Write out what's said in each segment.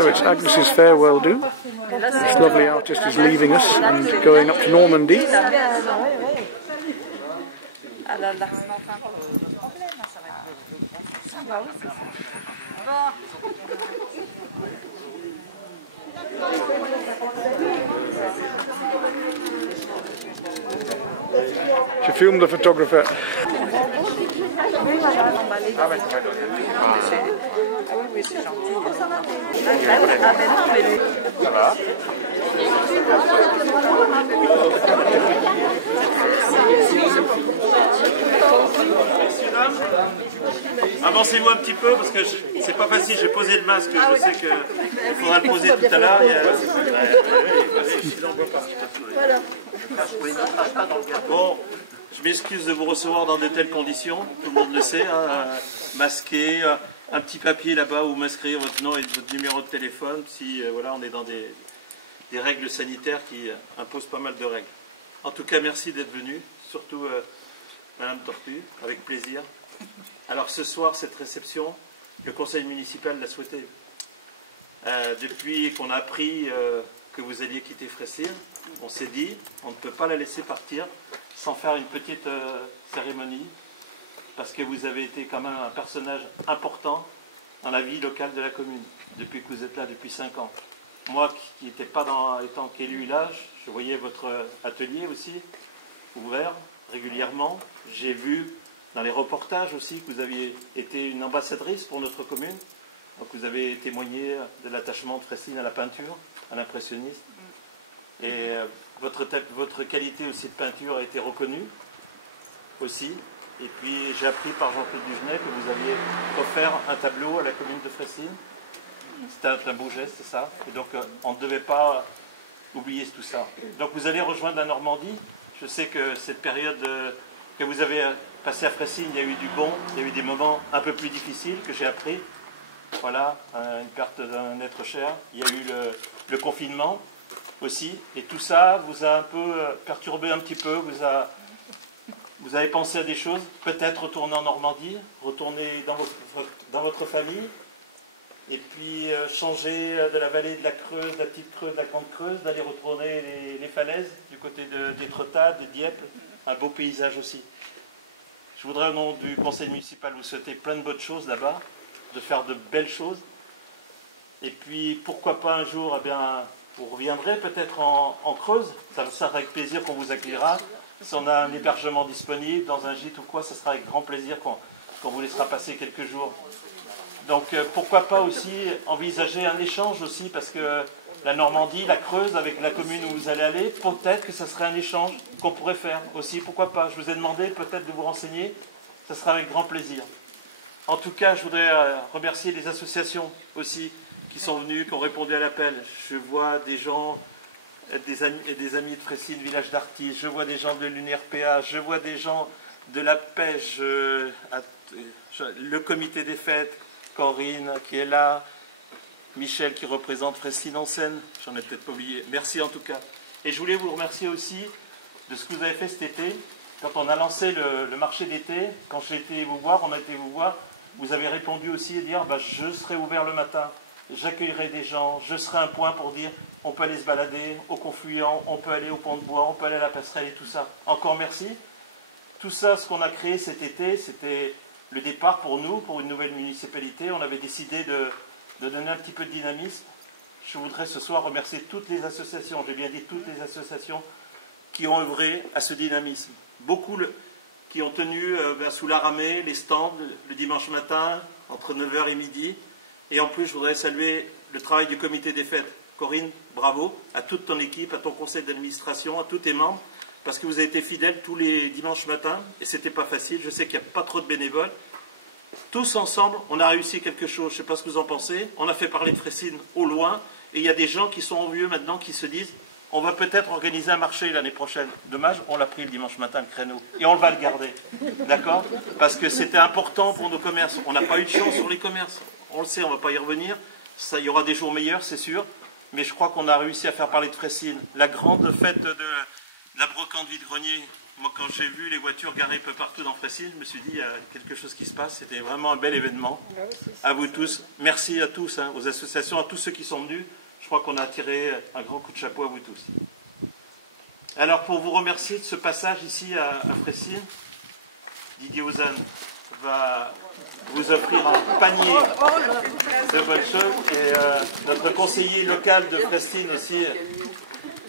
So it's Agnes's farewell do. This lovely artist is leaving us and going up to Normandy. Je filme le photographer. Ça va. Avancez-vous un petit peu parce que c'est pas facile, j'ai posé le masque, je sais qu'il faudra le poser tout à l'heure. Bon, je m'excuse de vous recevoir dans de telles conditions, tout le monde le sait, hein, masqué, un petit papier là-bas où m'inscrire votre nom et votre numéro de téléphone, si voilà, on est dans des règles sanitaires qui imposent pas mal de règles. En tout cas, merci d'être venu, surtout Madame Tortu, avec plaisir. Alors ce soir, cette réception, le conseil municipal l'a souhaité. Depuis qu'on a appris que vous alliez quitter Fressines, on s'est dit, on ne peut pas la laisser partir sans faire une petite cérémonie, parce que vous avez été quand même un personnage important dans la vie locale de la commune, depuis que vous êtes là depuis 5 ans. Moi, qui n'étais pas étant qu'élu là, je voyais votre atelier aussi, ouvert régulièrement. J'ai vu dans les reportages aussi que vous aviez été une ambassadrice pour notre commune. Donc vous avez témoigné de l'attachement de Fressines à la peinture, à l'impressionniste. Et votre qualité aussi de peinture a été reconnue aussi. Et puis j'ai appris par Jean-Claude Dugenet que vous aviez offert un tableau à la commune de Fressines. C'était un beau geste, c'est ça. Et donc on ne devait pas oublier tout ça. Donc vous allez rejoindre la Normandie. Je sais que cette période que vous avez passée à Fressines, il y a eu du bon, il y a eu des moments un peu plus difficiles que j'ai appris. Voilà, une perte d'un être cher. Il y a eu le confinement aussi. Et tout ça vous a un peu perturbé un petit peu. Vous avez pensé à des choses. Peut-être retourner en Normandie, retourner dans votre famille. Et puis changer de la vallée de la Creuse, de la petite Creuse, de la grande Creuse, d'aller retourner les falaises du côté d'Étretat, de Dieppe. Un beau paysage aussi. Je voudrais au nom du conseil municipal vous souhaiter plein de bonnes choses là-bas, de faire de belles choses. Et puis pourquoi pas un jour, eh bien, vous reviendrez peut-être en Creuse. Ça sera avec plaisir qu'on vous accueillera. Si on a un hébergement disponible dans un gîte ou quoi, ça sera avec grand plaisir qu'on vous laissera passer quelques jours. Donc pourquoi pas aussi envisager un échange aussi, parce que la Normandie, la Creuse, avec la commune où vous allez aller, peut-être que ça serait un échange qu'on pourrait faire aussi, pourquoi pas. Je vous ai demandé peut-être de vous renseigner, ça sera avec grand plaisir. En tout cas, je voudrais remercier les associations aussi qui sont venues, qui ont répondu à l'appel. Je vois des gens, des amis de Fressines, village d'artistes, je vois des gens de l'UNRPA, je vois des gens de la pêche, le comité des fêtes, Corinne qui est là, Michel qui représente Fressines en Seine, j'en ai peut-être pas oublié. Merci en tout cas. Et je voulais vous remercier aussi de ce que vous avez fait cet été. Quand on a lancé le marché d'été, quand j'ai été vous voir, on a été vous voir, vous avez répondu aussi et dire je serai ouvert le matin, j'accueillerai des gens, je serai un point pour dire on peut aller se balader au Confluent, on peut aller au Pont de Bois, on peut aller à la Passerelle et tout ça. Encore merci. Tout ça, ce qu'on a créé cet été, c'était le départ pour nous, pour une nouvelle municipalité. On avait décidé de donner un petit peu de dynamisme. Je voudrais ce soir remercier toutes les associations, j'ai bien dit toutes les associations qui ont œuvré à ce dynamisme. Beaucoup qui ont tenu sous la ramée les stands le dimanche matin, entre 9h et midi. Et en plus, je voudrais saluer le travail du comité des fêtes. Corinne, bravo, à toute ton équipe, à ton conseil d'administration, à tous tes membres, parce que vous avez été fidèles tous les dimanches matins, et ce n'était pas facile. Je sais qu'il n'y a pas trop de bénévoles. Tous ensemble, on a réussi quelque chose. Je ne sais pas ce que vous en pensez. On a fait parler de Fressines au loin, et il y a des gens qui sont au vieux maintenant qui se disent on va peut-être organiser un marché l'année prochaine. Dommage, on l'a pris le dimanche matin, le créneau, et on va le garder. D'accord? Parce que c'était important pour nos commerces. On n'a pas eu de chance sur les commerces. On le sait, on ne va pas y revenir. Ça, il y aura des jours meilleurs, c'est sûr. Mais je crois qu'on a réussi à faire parler de Fressines. La grande fête de la brocante vide-grenier, Moi, quand j'ai vu les voitures garées un peu partout dans Frécine, je me suis dit, il y a quelque chose qui se passe. C'était vraiment un bel événement. À vous tous. Merci à tous, hein, aux associations, à tous ceux qui sont venus. Je crois qu'on a tiré un grand coup de chapeau à vous tous. Alors, pour vous remercier de ce passage ici à Frécine, Didier Ozanne va vous offrir un panier de bonnes choses. Et notre conseiller local de Frécine aussi,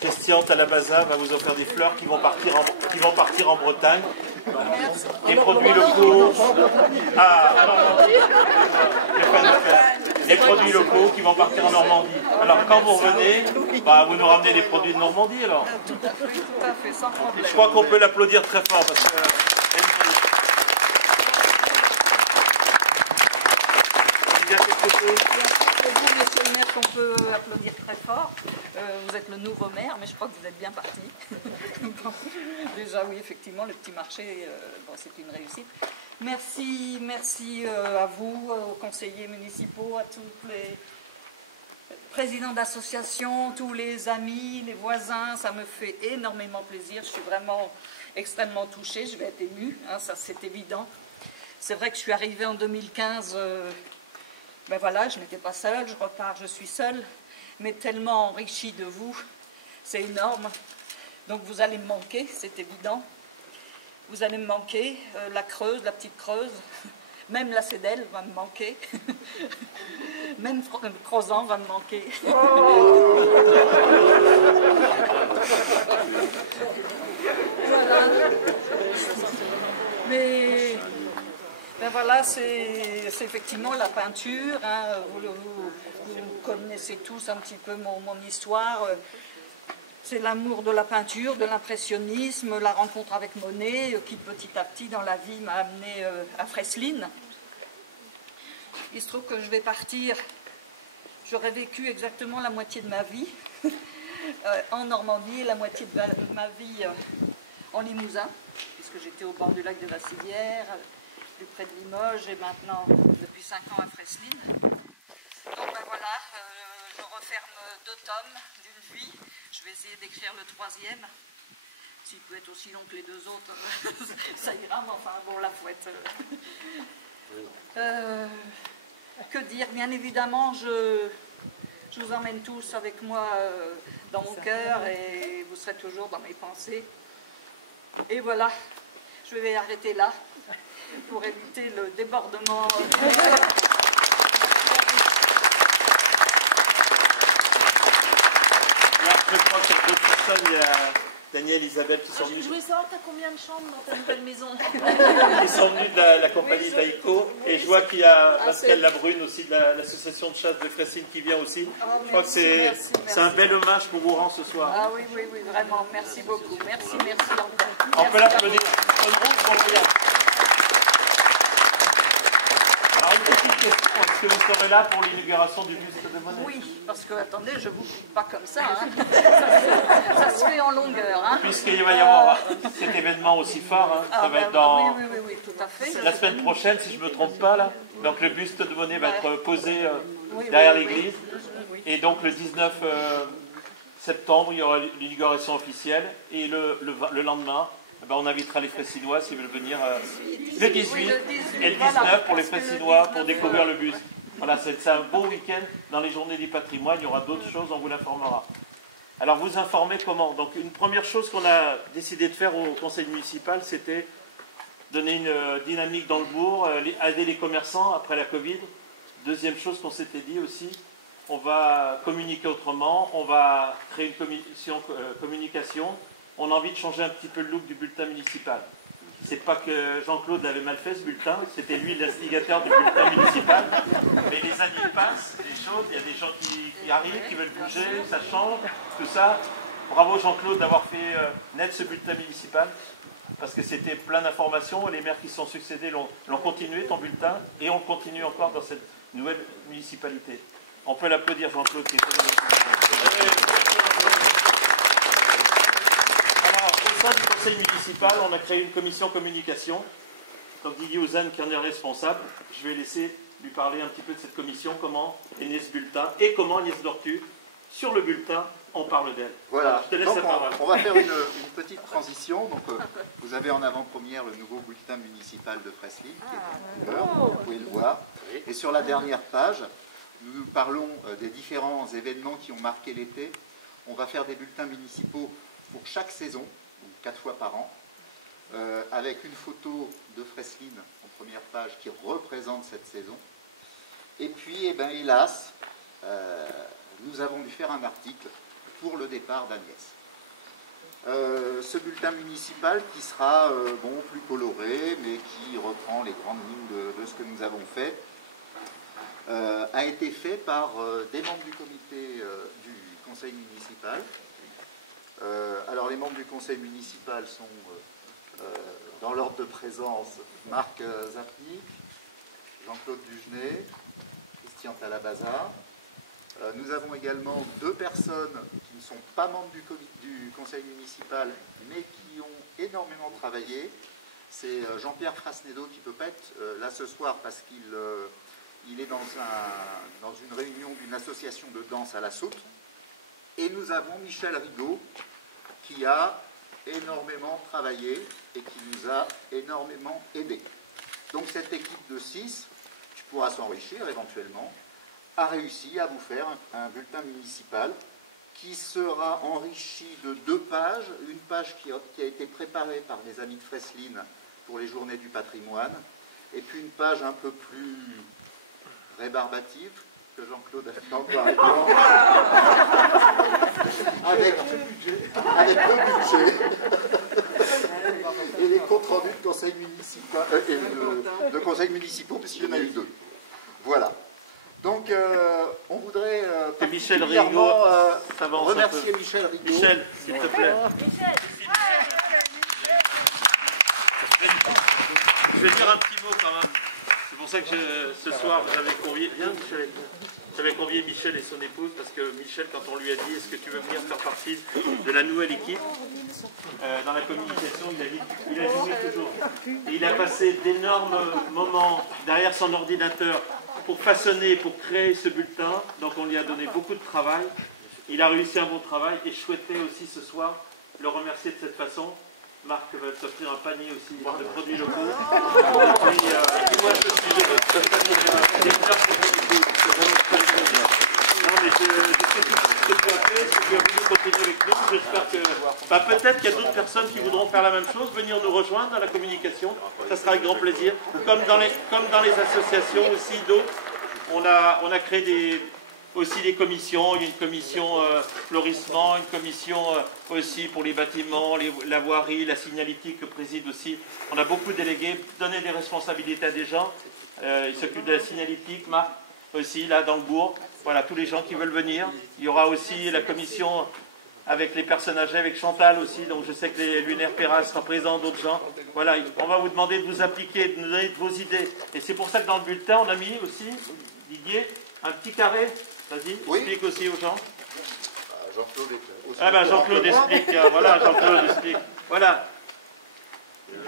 Christian Talabaza, va vous offrir des fleurs qui vont partir en Bretagne. Des produits locaux. Des produits locaux qui vont partir en Normandie. Alors quand vous revenez, vous nous ramenez des produits de Normandie alors. Tout à fait, sans problème. Je crois qu'on peut l'applaudir très fort parce que. C'est vous, monsieur le maire, qu'on peut applaudir très fort. Vous êtes le nouveau maire, mais je crois que vous êtes bien parti. Bon, déjà, oui, effectivement, le petit marché, c'est une réussite. Merci à vous, aux conseillers municipaux, à tous les présidents d'associations, tous les amis, les voisins. Ça me fait énormément plaisir. Je suis vraiment extrêmement touchée. Je vais être émue, hein, ça c'est évident. C'est vrai que je suis arrivée en 2015... ben voilà, je n'étais pas seule, je repars, je suis seule, mais tellement enrichie de vous, c'est énorme. Donc vous allez me manquer, c'est évident. Vous allez me manquer, la Creuse, la petite Creuse, même la Cédelle va me manquer, même Crozan va me manquer. Voilà. Mais... ben voilà, c'est effectivement la peinture, hein. Vous connaissez tous un petit peu mon histoire. C'est l'amour de la peinture, de l'impressionnisme, la rencontre avec Monet, qui petit à petit dans la vie m'a amené à Fresline. Il se trouve que je vais partir, j'aurais vécu exactement la moitié de ma vie en Normandie et la moitié de ma vie en Limousin, puisque j'étais au bord du lac de Vassivière, plus près de Limoges et maintenant depuis 5 ans à Fresline. Donc ben voilà, je referme 2 tomes d'une vie. Je vais essayer d'écrire le 3e. S'il peut être aussi long que les 2 autres, ça ira, mais enfin bon, la fouette. Que dire? Bien évidemment, je vous emmène tous avec moi dans mon cœur et vous serez toujours dans mes pensées. Et voilà, je vais arrêter là pour éviter le débordement. Je crois que sur d'autres personnes, il y a Daniel, Isabelle qui sont venus. Je voulais savoir, t'as combien de chambres dans ta nouvelle maison? Ils sont venus de la compagnie Taïko. Et je vois qu'il y a Pascal Labrune aussi de l'association de chasse de Frécine qui vient aussi. Je crois que c'est un bel hommage qu'on vous rend ce soir. Ah oui, vraiment. Merci beaucoup. Merci encore. On peut l'applaudir. Alors, une petite question. Est-ce que vous serez là pour l'inauguration du buste de Monet? Oui, parce que, attendez, je ne vous coupe pas comme ça. Hein. Ça se fait en longueur. Hein. Puisqu'il va y avoir cet événement aussi fort, hein, ça va être dans... Oui, tout à fait. La semaine prochaine, si je ne me trompe pas, là. Donc le buste de Monet va être posé derrière l'église. Et donc le 19 septembre, il y aura l'inauguration officielle. Et le lendemain, on invitera les Frécinois s'ils veulent venir le 18 et le 19 pour les Frécinois pour découvrir le buste. Voilà, c'est un beau week-end dans les journées du patrimoine. Il y aura d'autres choses, on vous l'informera. Alors vous informer comment? Donc une première chose qu'on a décidé de faire au conseil municipal, c'était donner une dynamique dans le bourg, aider les commerçants après la Covid. Deuxième chose qu'on s'était dit aussi, on va communiquer autrement, on va créer une communication. On a envie de changer un petit peu le look du bulletin municipal. C'est pas que Jean-Claude l'avait mal fait ce bulletin, c'était lui l'instigateur du bulletin municipal. Mais les années passent, les choses, il y a des gens qui arrivent, qui veulent bouger, ça change, tout ça. Bravo Jean-Claude d'avoir fait naître ce bulletin municipal, parce que c'était plein d'informations. Les maires qui se sont succédés l'ont continué, ton bulletin, et on continue encore dans cette nouvelle municipalité. On peut l'applaudir Jean-Claude qui est du conseil municipal, on a créé une commission communication. Donc Didier Ozanne qui en est responsable. Je vais laisser lui parler un petit peu de cette commission, comment est né ce bulletin et comment Agnès Dortu, sur le bulletin, on parle d'elle. Voilà, Je te laisse donc la parole. on va faire une petite transition. Donc, vous avez en avant-première le nouveau bulletin municipal de Freslin, qui est en couleur, vous pouvez le voir. Et sur la dernière page, nous parlons des différents événements qui ont marqué l'été. On va faire des bulletins municipaux pour chaque saison, donc 4 fois par an, avec une photo de Freslin en première page qui représente cette saison. Et puis, eh ben, hélas, nous avons dû faire un article pour le départ d'Agnès. Ce bulletin municipal qui sera bon, plus coloré, mais qui reprend les grandes lignes de ce que nous avons fait, a été fait par des membres du comité du conseil municipal. Alors les membres du conseil municipal sont dans l'ordre de présence Marc Zapnik, Jean-Claude Dugenet, Christian Talabaza. Nous avons également 2 personnes qui ne sont pas membres du conseil municipal, mais qui ont énormément travaillé. C'est Jean-Pierre Frasnedo qui ne peut pas être là ce soir parce qu'il est dans une réunion d'une association de danse à la Soute. Et nous avons Michel Rigaud qui a énormément travaillé et qui nous a énormément aidés. Donc cette équipe de 6, qui pourra s'enrichir éventuellement, a réussi à vous faire un bulletin municipal qui sera enrichi de 2 pages. Une page qui a été préparée par les amis de Freslin pour les journées du patrimoine, et puis une page un peu plus rébarbative que Jean-Claude a fait encore avec le budget et les comptes rendus de conseil municipal de conseils municipaux, puisqu'il y en a eu 2. Voilà. Donc, on voudrait particulièrement remercier Michel Rigaud. Michel, s'il te plaît. Je vais dire un petit mot quand même. C'est pour ça que ce soir, j'avais convié Michel et son épouse, parce que Michel, quand on lui a dit « Est-ce que tu veux venir faire partie de la nouvelle équipe ?» dans la communication, il a dit oui, toujours. Et il a passé d'énormes moments derrière son ordinateur pour façonner, pour créer ce bulletin. Donc on lui a donné beaucoup de travail. Il a réussi un bon travail et je souhaitais aussi ce soir le remercier de cette façon. Marc va s'offrir un panier aussi de produits locaux. Et puis moi je suis des fleurs pour vous. Non mais je sais tout ce que tu as fait, ce que tu as voulu continuer avec nous. J'espère que peut-être qu'il y a d'autres personnes qui voudront faire la même chose, venir nous rejoindre dans la communication. Ça sera avec grand plaisir. Comme dans les associations aussi d'autres, on a créé aussi des commissions. Il y a une commission florissement, une commission aussi pour les bâtiments, la voirie, la signalétique que préside aussi. On a beaucoup délégué, donné des responsabilités à des gens. Il s'occupe de la signalétique, Marc, aussi, là, dans le bourg. Voilà, tous les gens qui veulent venir. Il y aura aussi la commission avec les personnes âgées, avec Chantal aussi. Donc je sais que les Lunaires Perras sera présent, d'autres gens. Voilà, on va vous demander de vous impliquer, de nous donner vos idées. Et c'est pour ça que dans le bulletin, on a mis aussi, Didier, un petit carré. Vas-y, oui. Explique aussi aux gens. Jean-Claude explique. Voilà, Jean-Claude explique. Voilà.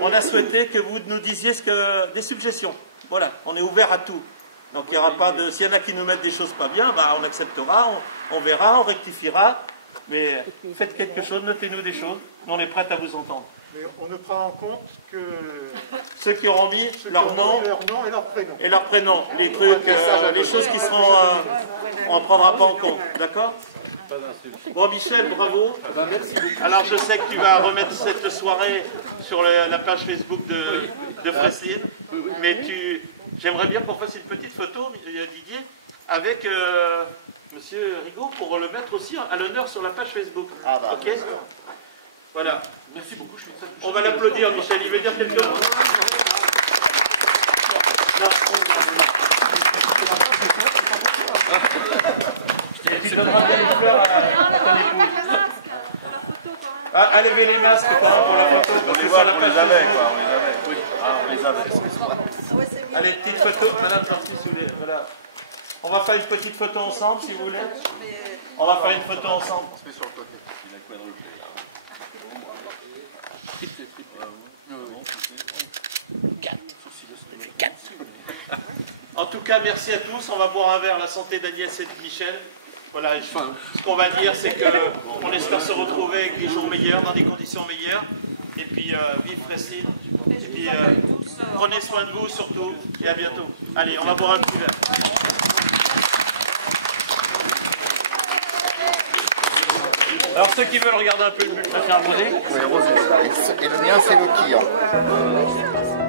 On a souhaité que vous nous disiez des suggestions. Voilà, on est ouvert à tout. Donc il n'y aura pas de... S'il y en a qui nous mettent des choses pas bien, on acceptera, on verra, on rectifiera. Mais faites quelque chose, notez-nous des choses. Nous, on est prêts à vous entendre. Mais on ne prend en compte que ceux qui auront mis leur nom et leur prénom. Et leur prénom. Les trucs, les choses qui seront... on ne prendra pas en compte. D'accord ? Bon, Michel, bravo. Alors, je sais que tu vas remettre cette soirée sur la page Facebook de Freslin. Mais j'aimerais bien qu'on fasse une petite photo, Didier, avec Monsieur Rigaud, pour le mettre aussi à l'honneur sur la page Facebook. Ok ? Voilà. Merci beaucoup. On va l'applaudir, Michel. Il veut dire quelque chose ? Tu donneras bien une fleur à ton épouse. Ah, levez les masques pour la photo. On les voit, on les avait, quoi. On les avait. Oui. On les avait. Allez, petite photo. Madame Sorti, si vous voulez. Voilà. On va faire une petite photo ensemble, si vous voulez. On va faire une photo ensemble. On se met sur le côté. Il a quadruplé, là. En tout cas, merci à tous. On va boire un verre à la santé d'Agnès et de Michel. Voilà, ce qu'on va dire, c'est qu'on espère se retrouver avec des jours meilleurs, dans des conditions meilleures. Et puis, vive Fresline. Et puis, prenez soin de vous surtout. Et à bientôt. Allez, on va boire un petit verre. Alors, ceux qui veulent regarder un peu le but, je vais faire un rosé. Et le mien, c'est le quillan.